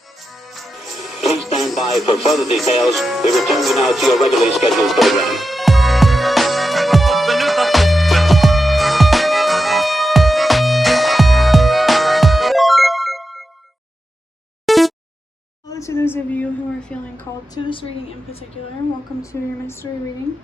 Please stand by for further details. We return you now to your regularly scheduled program. Hello to those of you who are feeling called to this reading in particular. Welcome to your mystery reading.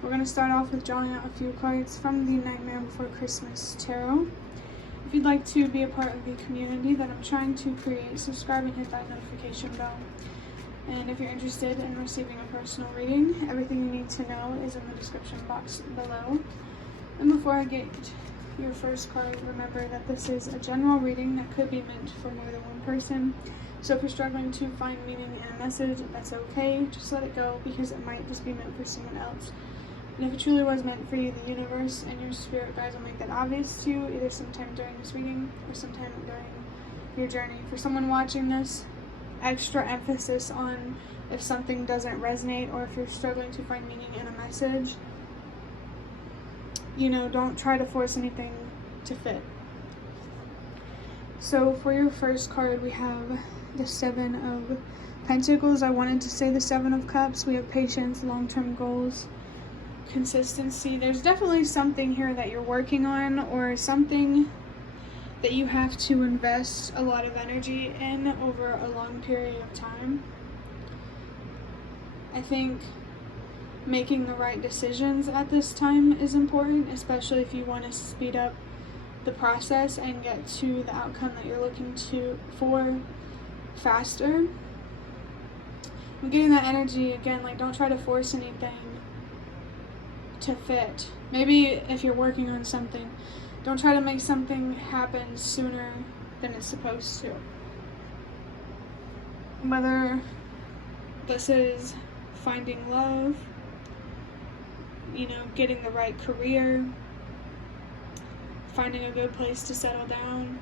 We're going to start off with drawing out a few cards from the Nightmare Before Christmas Tarot. If you'd like to be a part of the community that I'm trying to create, subscribe and hit that notification bell. And if you're interested in receiving a personal reading, everything you need to know is in the description box below. And before I get your first card, remember that this is a general reading that could be meant for more than one person. So if you're struggling to find meaning in a message, that's okay. Just let it go, because it might just be meant for someone else. And if it truly was meant for you, the universe and your spirit guides will make that obvious to you, either sometime during this reading or sometime during your journey. For someone watching this, extra emphasis on if something doesn't resonate or if you're struggling to find meaning in a message. Don't try to force anything to fit. So for your first card, we have the Seven of Pentacles. I wanted to say the Seven of Cups. We have patience, long-term goals, consistency. There's definitely something here that you're working on, or something that you have to invest a lot of energy in over a long period of time. I think making the right decisions at this time is important, especially if you want to speed up the process and get to the outcome that you're looking for faster. I'm getting that energy again, like, don't try to force anything to fit. Maybe if you're working on something, don't try to make something happen sooner than it's supposed to. Whether this is finding love, getting the right career, finding a good place to settle down.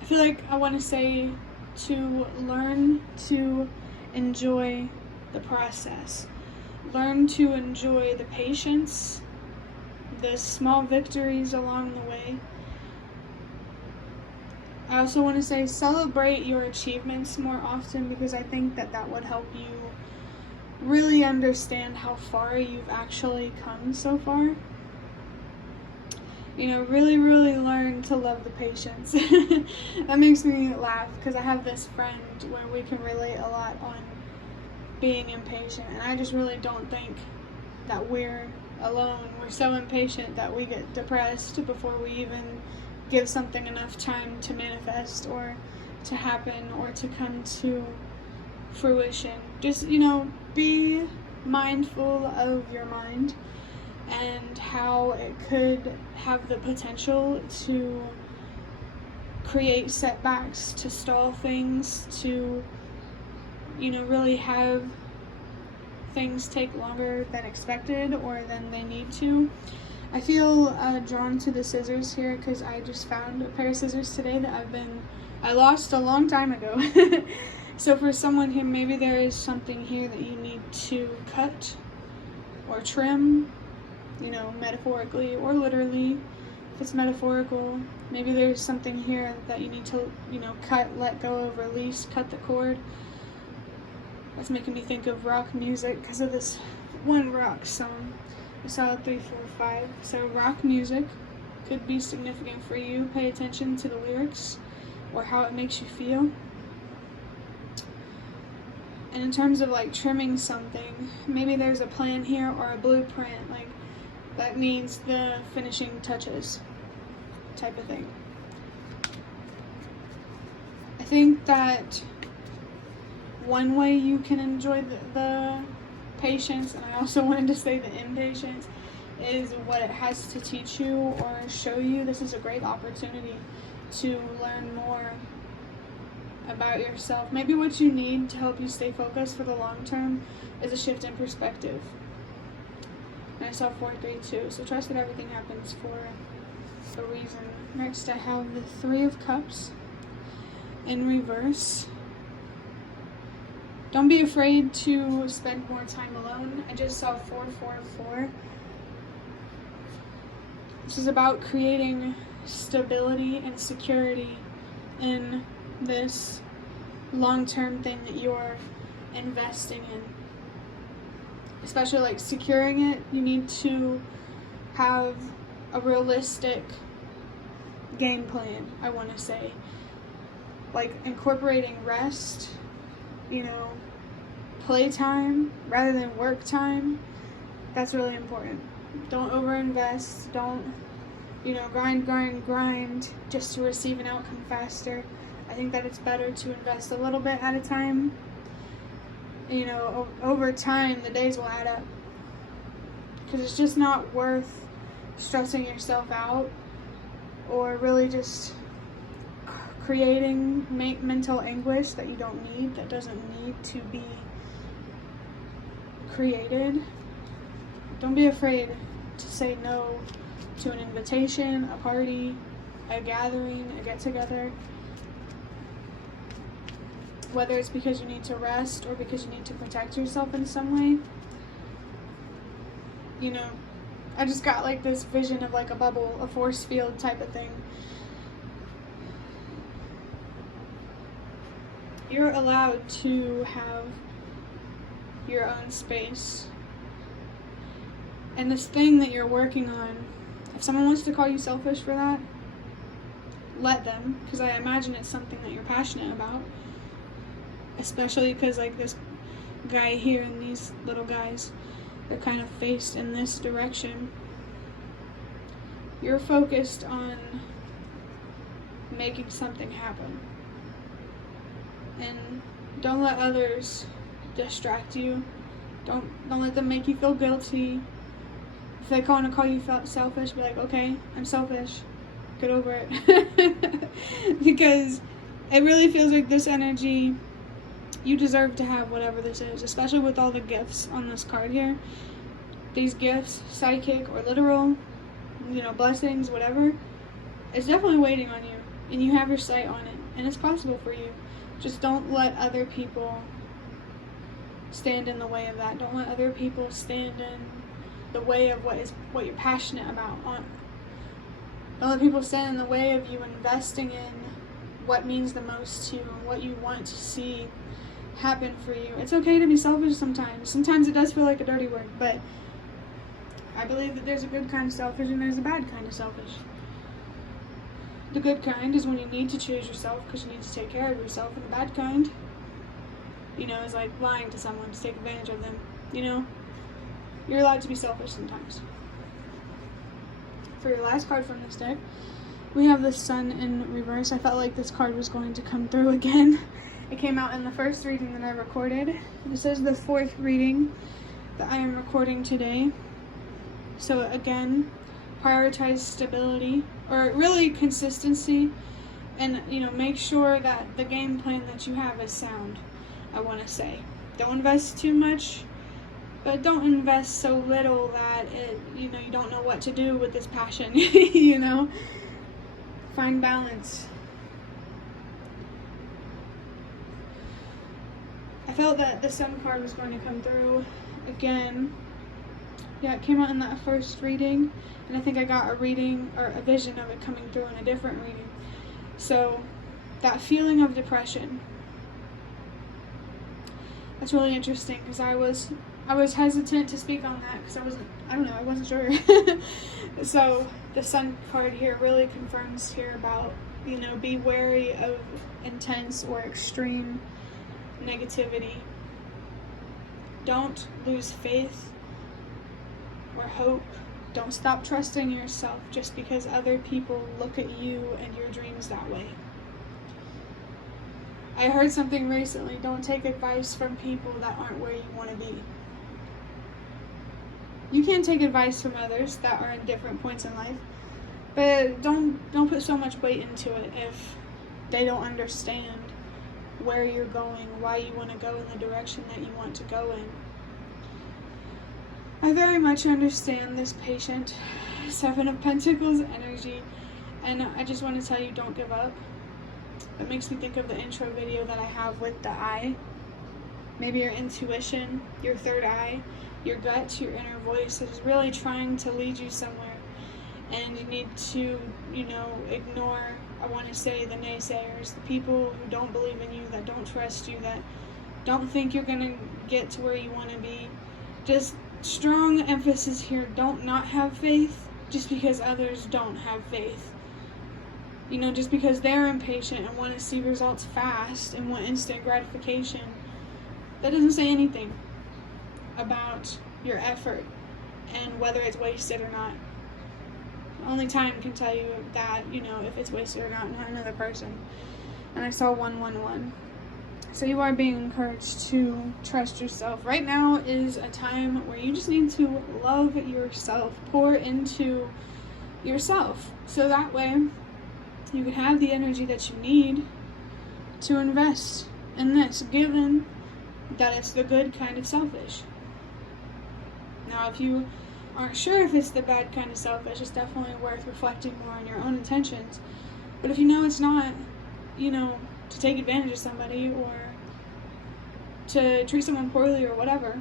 I feel like I want to say to learn to enjoy the process. Learn to enjoy the patience, the small victories along the way. I also want to say celebrate your achievements more often, because I think that would help you really understand how far you've actually come so far. Really, really learn to love the patience. That makes me laugh, because I have this friend where we can relate a lot on being impatient, and I just really don't think that we're alone. We're so impatient that we get depressed before we even give something enough time to manifest or to happen or to come to fruition. Just, be mindful of your mind and how it could have the potential to create setbacks, to stall things, to really have things take longer than expected or than they need to. I feel drawn to the scissors here, because I just found a pair of scissors today that I lost a long time ago. So for someone here, maybe there is something here that you need to cut or trim, metaphorically or literally. If it's metaphorical, maybe there's something here that you need to, cut, let go of, release, cut the cord. That's making me think of rock music because of this one rock song. I saw 3, 4, 5. So rock music could be significant for you. Pay attention to the lyrics or how it makes you feel. And in terms of trimming something, maybe there's a plan here or a blueprint, that needs the finishing touches type of thing. I think that one way you can enjoy the patience, and I also wanted to say the impatience, is what it has to teach you or show you. This is a great opportunity to learn more about yourself. Maybe what you need to help you stay focused for the long term is a shift in perspective. And I saw 4, 3, 2. So trust that everything happens for a reason. Next I have the 3 of Cups in reverse. Don't be afraid to spend more time alone. I just saw 4, 4, 4. This is about creating stability and security in this long-term thing that you're investing in. Especially like securing it, you need to have a realistic game plan, I want to say. Like incorporating rest, playtime rather than work time. That's really important. Don't overinvest. Don't, grind just to receive an outcome faster. I think that it's better to invest a little bit at a time. Over time, the days will add up. Because it's just not worth stressing yourself out or really just creating mental anguish that you don't need, that doesn't need to be created. Don't be afraid to say no to an invitation, a party, a gathering, a get-together. Whether it's because you need to rest or because you need to protect yourself in some way. I just got like this vision of like a bubble, a force field type of thing. You're allowed to have your own space. And this thing that you're working on, if someone wants to call you selfish for that, let them, because I imagine it's something that you're passionate about. Especially because like this guy here and these little guys, they're kind of faced in this direction. You're focused on making something happen. And don't let others distract you. Don't let them make you feel guilty. If they want to call you selfish, be like, okay, I'm selfish. Get over it. Because it really feels like this energy, you deserve to have whatever this is, especially with all the gifts on this card here. These gifts, psychic or literal, blessings, whatever, it's definitely waiting on you. And you have your sight on it. And it's possible for you. Just don't let other people stand in the way of that. Don't let other people stand in the way of what you're passionate about. Don't let people stand in the way of you investing in what means the most to you and what you want to see happen for you. It's okay to be selfish sometimes. Sometimes it does feel like a dirty word, but I believe that there's a good kind of selfish and there's a bad kind of selfish. The good kind is when you need to choose yourself because you need to take care of yourself, and the bad kind, is like lying to someone to take advantage of them. You're allowed to be selfish sometimes. For your last card from this deck, we have the Sun in reverse. I felt like this card was going to come through again. It came out in the first reading that I recorded. This is the fourth reading that I am recording today. So again, prioritize stability, or really consistency, and make sure that the game plan that you have is sound. I want to say, don't invest too much, but don't invest so little that you don't know what to do with this passion. Find balance. I felt that the Sun card was going to come through again. Yeah, it came out in that first reading, and I think I got a reading or a vision of it coming through in a different reading. So that feeling of depression, that's really interesting, because I was hesitant to speak on that because I wasn't sure. So the Sun card here really confirms here about, be wary of intense or extreme negativity. Don't lose faith or hope. Don't stop trusting yourself just because other people look at you and your dreams that way. I heard something recently: don't take advice from people that aren't where you want to be. You can take advice from others that are in different points in life, but don't put so much weight into it if they don't understand where you're going, why you want to go in the direction that you want to go in. I very much understand this patient, Seven of Pentacles energy, and I just want to tell you, don't give up. It makes me think of the intro video that I have with the eye. Maybe your intuition, your third eye, your gut, your inner voice is really trying to lead you somewhere, and you need to, ignore I want to say the naysayers, the people who don't believe in you, that don't trust you, that don't think you're going to get to where you want to be. Just strong emphasis here, don't not have faith just because others don't have faith. You know, just because they're impatient and want to see results fast and want instant gratification, that doesn't say anything about your effort and whether it's wasted or not. Only time can tell you that, you know, if it's wasted or not another person. And I saw 111. So you are being encouraged to trust yourself. Right now is a time where you just need to love yourself, pour into yourself, so that way you can have the energy that you need to invest in this, given that it's the good kind of selfish. Now, if you aren't sure if it's the bad kind of selfish, it's definitely worth reflecting more on your own intentions. But if you know it's not, you know, to take advantage of somebody or to treat someone poorly or whatever,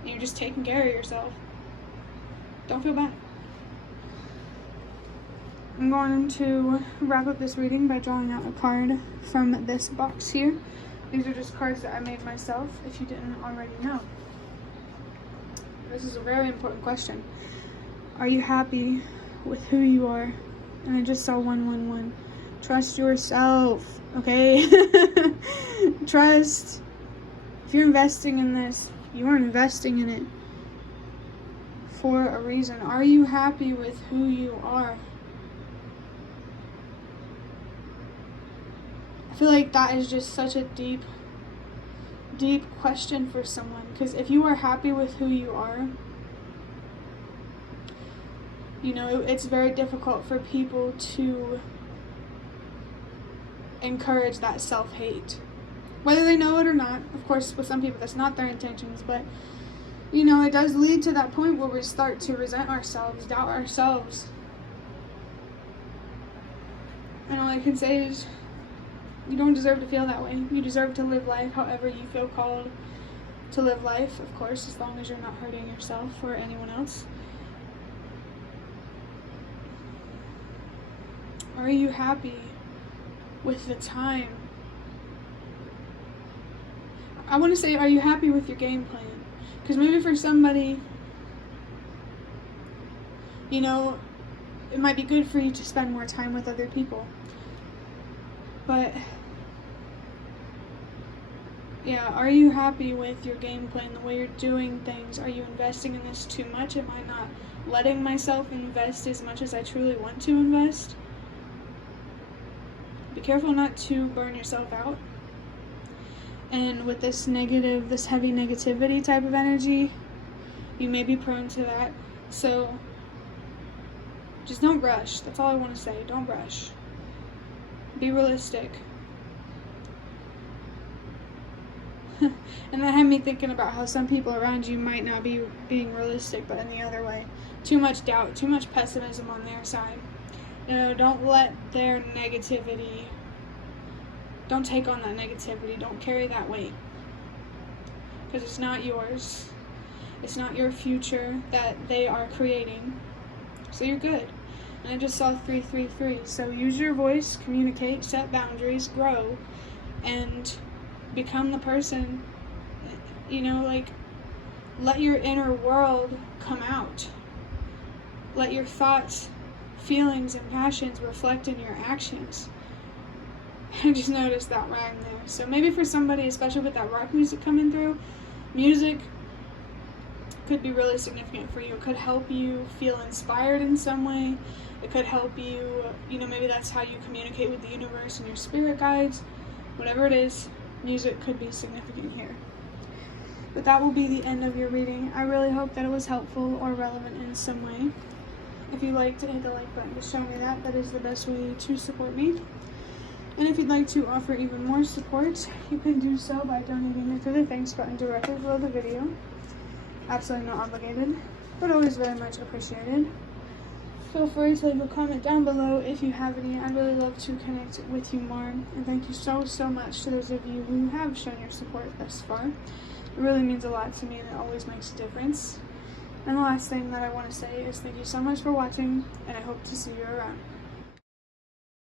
and you're just taking care of yourself, don't feel bad. I'm going to wrap up this reading by drawing out a card from this box here. These are just cards that I made myself, if you didn't already know. This is a very important question. Are you happy with who you are? And I just saw 111. Trust yourself, okay? Trust. If you're investing in this, you are investing in it for a reason. Are you happy with who you are? I feel like that is just such a deep question for someone, because if you are happy with who you are, you know, it's very difficult for people to encourage that self-hate, whether they know it or not. Of course, with some people that's not their intentions, but you know, it does lead to that point where we start to resent ourselves, doubt ourselves. And all I can say is, you don't deserve to feel that way. You deserve to live life however you feel called to live life, of course, as long as you're not hurting yourself or anyone else. Are you happy with the time? I want to say, are you happy with your game plan? Because maybe for somebody, you know, it might be good for you to spend more time with other people. But yeah, are you happy with your game plan, the way you're doing things? Are you investing in this too much? Am I not letting myself invest as much as I truly want to invest? Be careful not to burn yourself out. And with this heavy negativity type of energy, you may be prone to that. So just don't rush. That's all I want to say. Don't rush. Be realistic. And that had me thinking about how some people around you might not be being realistic, but in the other way. Too much doubt, too much pessimism on their side. You know, don't let their negativity, don't take on that negativity. Don't carry that weight. Because it's not yours. It's not your future that they are creating. So you're good. And I just saw 333. So use your voice, communicate, set boundaries, grow, and become the person, you know, like, let your inner world come out. Let your thoughts, feelings, and passions reflect in your actions. I just noticed that rhyme there. So maybe for somebody, especially with that rock music coming through, music could be really significant for you. It could help you feel inspired in some way. It could help you, you know, maybe that's how you communicate with the universe and your spirit guides. Whatever it is, music could be significant here. But that will be the end of your reading. I really hope that it was helpful or relevant in some way. If you'd like to hit the like button to show me that, that is the best way to support me. And if you'd like to offer even more support, you can do so by donating me through the thanks button directly below the video. Absolutely not obligated, but always very much appreciated. Feel free to leave a comment down below if you have any. I'd really love to connect with you more. And thank you so much to those of you who have shown your support thus far. It really means a lot to me, and it always makes a difference. And the last thing that I want to say is thank you so much for watching, and I hope to see you around.